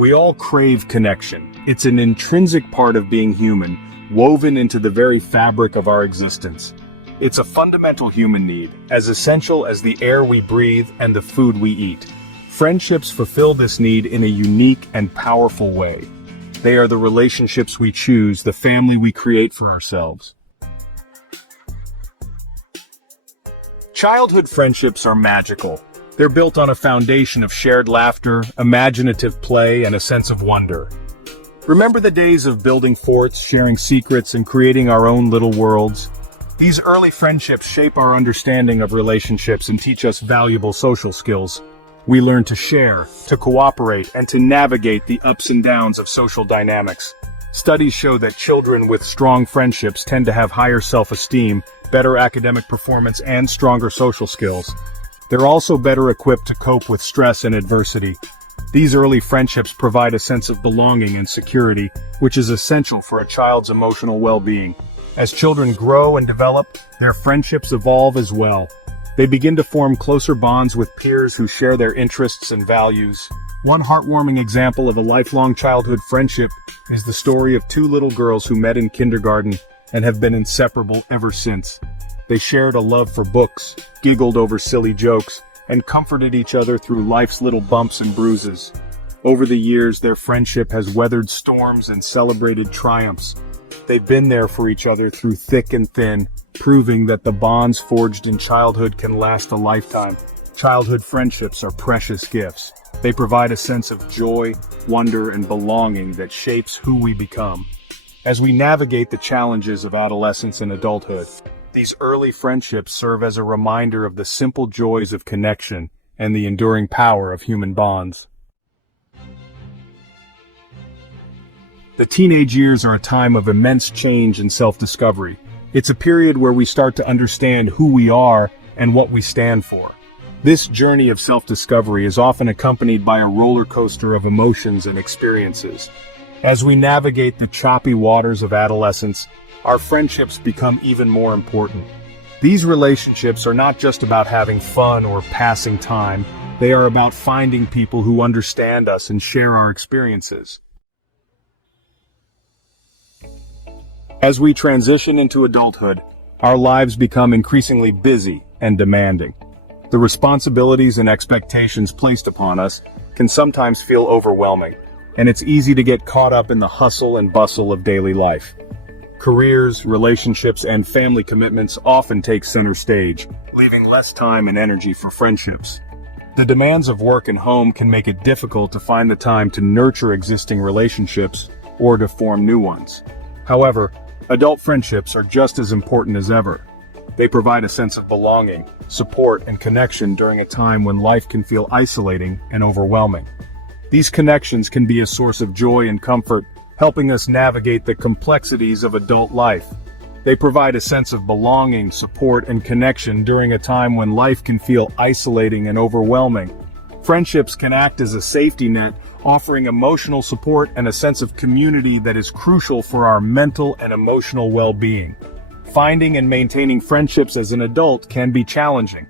We all crave connection. It's an intrinsic part of being human, woven into the very fabric of our existence. It's a fundamental human need, as essential as the air we breathe and the food we eat. Friendships fulfill this need in a unique and powerful way. They are the relationships we choose, the family we create for ourselves. Childhood friendships are magical. They're built on a foundation of shared laughter, imaginative play, and a sense of wonder. Remember the days of building forts, sharing secrets, and creating our own little worlds? These early friendships shape our understanding of relationships and teach us valuable social skills. We learn to share, to cooperate, and to navigate the ups and downs of social dynamics. Studies show that children with strong friendships tend to have higher self-esteem, better academic performance, and stronger social skills. They're also better equipped to cope with stress and adversity. These early friendships provide a sense of belonging and security, which is essential for a child's emotional well-being. As children grow and develop, their friendships evolve as well. They begin to form closer bonds with peers who share their interests and values. One heartwarming example of a lifelong childhood friendship is the story of two little girls who met in kindergarten and have been inseparable ever since. They shared a love for books, giggled over silly jokes, and comforted each other through life's little bumps and bruises. Over the years, their friendship has weathered storms and celebrated triumphs. They've been there for each other through thick and thin, proving that the bonds forged in childhood can last a lifetime. Childhood friendships are precious gifts. They provide a sense of joy, wonder, and belonging that shapes who we become. As we navigate the challenges of adolescence and adulthood, these early friendships serve as a reminder of the simple joys of connection and the enduring power of human bonds. The teenage years are a time of immense change and self-discovery. It's a period where we start to understand who we are and what we stand for. This journey of self-discovery is often accompanied by a roller coaster of emotions and experiences. As we navigate the choppy waters of adolescence, our friendships become even more important. These relationships are not just about having fun or passing time. They are about finding people who understand us and share our experiences. As we transition into adulthood, our lives become increasingly busy and demanding. The responsibilities and expectations placed upon us can sometimes feel overwhelming, and it's easy to get caught up in the hustle and bustle of daily life. Careers, relationships, and family commitments often take center stage, leaving less time and energy for friendships. The demands of work and home can make it difficult to find the time to nurture existing relationships or to form new ones. However, adult friendships are just as important as ever. They provide a sense of belonging, support, and connection during a time when life can feel isolating and overwhelming. These connections can be a source of joy and comfort, helping us navigate the complexities of adult life. They provide a sense of belonging, support, and connection during a time when life can feel isolating and overwhelming. Friendships can act as a safety net, offering emotional support and a sense of community that is crucial for our mental and emotional well-being. Finding and maintaining friendships as an adult can be challenging.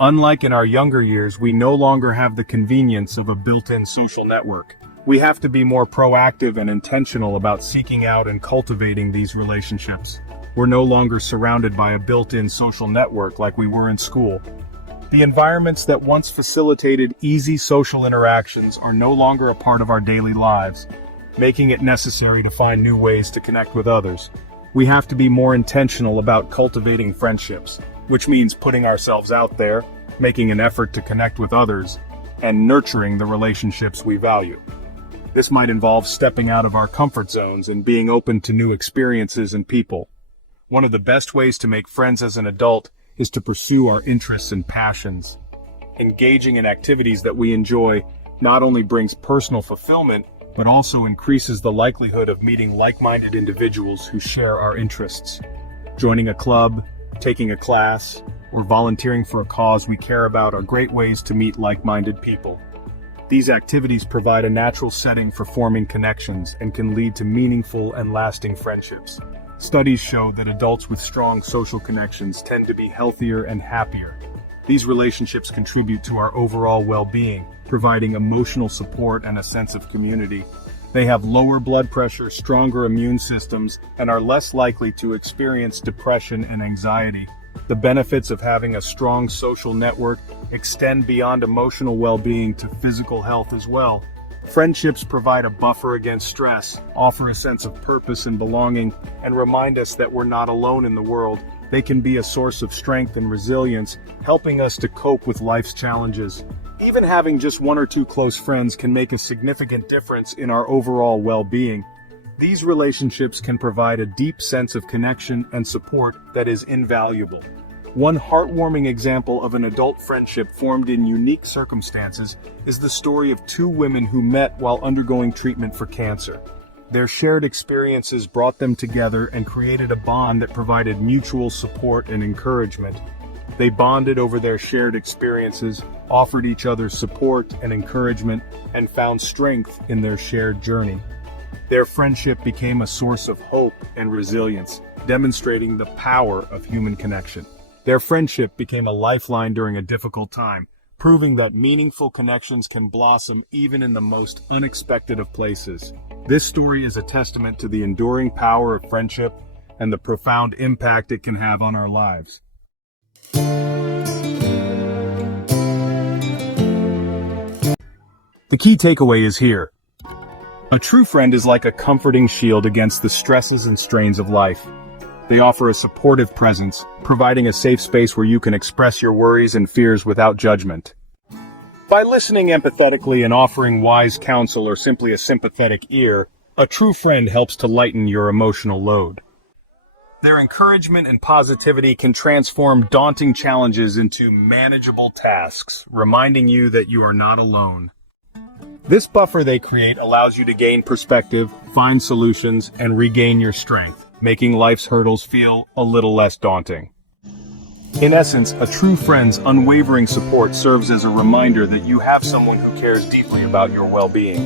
Unlike in our younger years, we no longer have the convenience of a built-in social network. We have to be more proactive and intentional about seeking out and cultivating these relationships. We're no longer surrounded by a built-in social network like we were in school. The environments that once facilitated easy social interactions are no longer a part of our daily lives, making it necessary to find new ways to connect with others. We have to be more intentional about cultivating friendships, which means putting ourselves out there, making an effort to connect with others, and nurturing the relationships we value. This might involve stepping out of our comfort zones and being open to new experiences and people. One of the best ways to make friends as an adult is to pursue our interests and passions. Engaging in activities that we enjoy not only brings personal fulfillment, but also increases the likelihood of meeting like-minded individuals who share our interests. Joining a club, taking a class, or volunteering for a cause we care about are great ways to meet like-minded people. These activities provide a natural setting for forming connections and can lead to meaningful and lasting friendships. Studies show that adults with strong social connections tend to be healthier and happier. These relationships contribute to our overall well-being, providing emotional support and a sense of community. They have lower blood pressure, stronger immune systems, and are less likely to experience depression and anxiety. The benefits of having a strong social network extend beyond emotional well-being to physical health as well. Friendships provide a buffer against stress, offer a sense of purpose and belonging, and remind us that we're not alone in the world. They can be a source of strength and resilience, helping us to cope with life's challenges. Even having just one or two close friends can make a significant difference in our overall well-being. These relationships can provide a deep sense of connection and support that is invaluable. One heartwarming example of an adult friendship formed in unique circumstances is the story of two women who met while undergoing treatment for cancer. Their shared experiences brought them together and created a bond that provided mutual support and encouragement. They bonded over their shared experiences, offered each other support and encouragement, and found strength in their shared journey. Their friendship became a source of hope and resilience, demonstrating the power of human connection. Their friendship became a lifeline during a difficult time, proving that meaningful connections can blossom even in the most unexpected of places. This story is a testament to the enduring power of friendship and the profound impact it can have on our lives. The key takeaway is here. A true friend is like a comforting shield against the stresses and strains of life. They offer a supportive presence, providing a safe space where you can express your worries and fears without judgment. By listening empathetically and offering wise counsel or simply a sympathetic ear, a true friend helps to lighten your emotional load. Their encouragement and positivity can transform daunting challenges into manageable tasks, reminding you that you are not alone. This buffer they create allows you to gain perspective, find solutions, and regain your strength, making life's hurdles feel a little less daunting. In essence, a true friend's unwavering support serves as a reminder that you have someone who cares deeply about your well-being.